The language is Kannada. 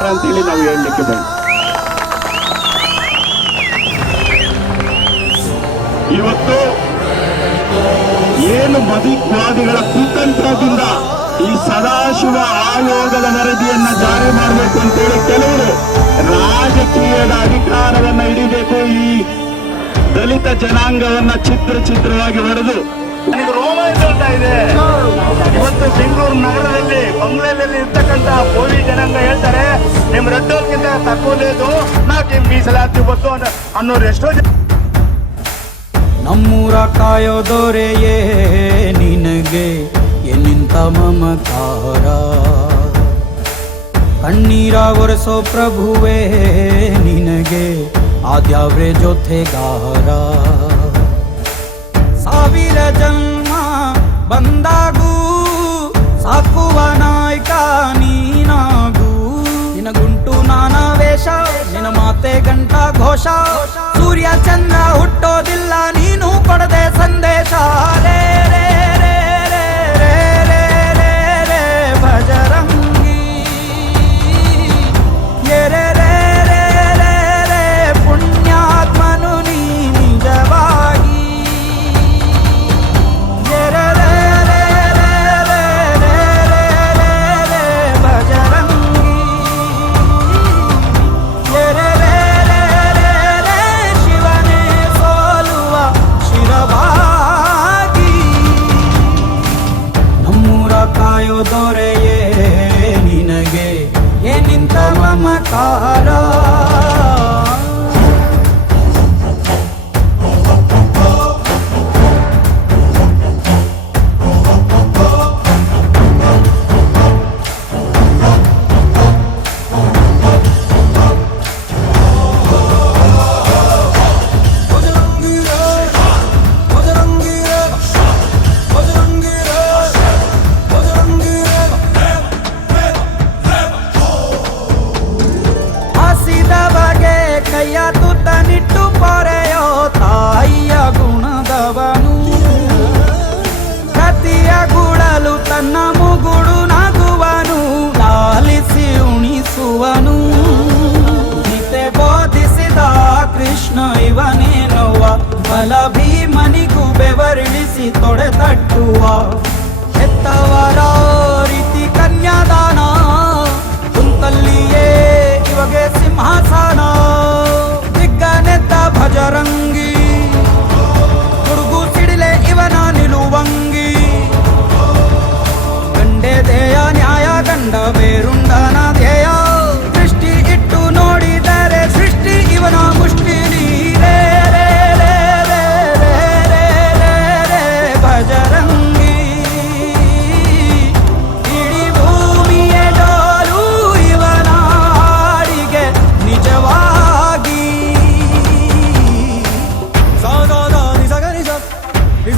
ಮಾತ್ರ ಅಂತೇಳಿ ನಾವು ಹೇಳಲಿಕ್ಕೆ ಬಂದು. ಇವತ್ತು ಏನು ಮದಿವಾದಿಗಳ ಕುತಂತ್ರದಿಂದ ಈ ಸದಾಶಿವ ಆಯೋಗದ ವರದಿಯನ್ನ ಜಾರಿ ಮಾಡಬೇಕು ಅಂತೇಳಿ ಕೆಲವರು ರಾಜಕೀಯದ ಅಧಿಕಾರವನ್ನ ಹಿಡಿಬೇಕು, ಈ ದಲಿತ ಜನಾಂಗವನ್ನ ಚಿತ್ರವಾಗಿ ಹೊಡೆದು ರೋಮಾಂಚ ಇದೆ. ಇವತ್ತು ಬೆಂಗಳೂರು ನಗರದಲ್ಲಿ ಬಂಗ್ಲೆಯಲ್ಲಿ ಇರ್ತಕ್ಕಂಥ ಕೋವಿ ಜನಾಂಗ ಹೇಳ್ತಾರೆ ನಿಮ್ ರೆಡ್ಡೋರ್ಗಿಂತ ತಕ್ಕೋದೇದು ನಾಲ್ಕು ಮೀಸಲಾತಿ ಗೊತ್ತು ಅನ್ನೋರು ಎಷ್ಟೋ ಜನ. ನಮ್ಮೂರ ಕಾಯೋ ದೊರೆಯೇ ನಿನಗೆ ಎನ್ನಿಂತ ಮಮಕಾರ, ಕಣ್ಣೀರ ಒರೆಸೋ ಪ್ರಭುವೇ ನಿನಗೆ ಆದ್ಯಾವ್ರೆ ಜೊತೆಗಾರ. ಸಾವಿರ ಜನ್ಮ ಬಂದಾಗೂ ಸಾಕುವ ನಾಯಕ ನೀನಾಗೂ, ನಿನಗುಂಟು ನಾನಾ ವೇಷ ನಿನ ಮಾತೆ ಗಂಟ ಘೋಷ. ಸೂರ್ಯ ಚಂದ್ರ ಹುಟ್ಟೋದಿಲ್ಲ ನೀನು ಕೊಡದೆ ಸಂದೇಶ. ರೇ ರೇ ರೇ ರೇ ರೇ ರೇ ರೇ ರೇ ಭಜರಂಗಿ ರೇ ರೇ ರೇ ರೇ ರೇ ಪುಣ್ಯಾತ್ಮನು ನೀ ನಿಜವಾಗಿ. ರೇ ರೇ ರೇ ರೇ ರೇ ರೇ ರೇ ರೇ ರೇ ಭಜರಂಗಿ ರೇ ರೇ ರೇ ರೇ ರೇ ಶಿವನೇ ಸೋಲುವ ಶಿರವಾಗಿ. ನಮ್ಮೂರ ಕಾಯೋ ದೊರೆಯೇ ನಿನಗೆ ಏನಿಂತ ಮಮಕಾರ. ಹಸಿದವಗೆ ಕೈಯ ತುತ್ತನಿಟ್ಟು ಪೊರೆಯೋ ತಾಯಿಯ ಗುಣದವನು, ಕತಿಯ ಗುಳಲು ತನ್ನ ಮುಗುಡು ನಗುವನು, ಲಾಲಿಸಿ ಉಣಿಸುವನು. ಗೀತೆ ಬೋಧಿಸಿದ ಕೃಷ್ಣ ಇವನೇನೋವ, ಬಲ ಭೀಮನಿಗೂ ಬೆವರಿಳಿಸಿ ತೊಡೆ ತಟ್ಟುವ. ಹೆತ್ತವರ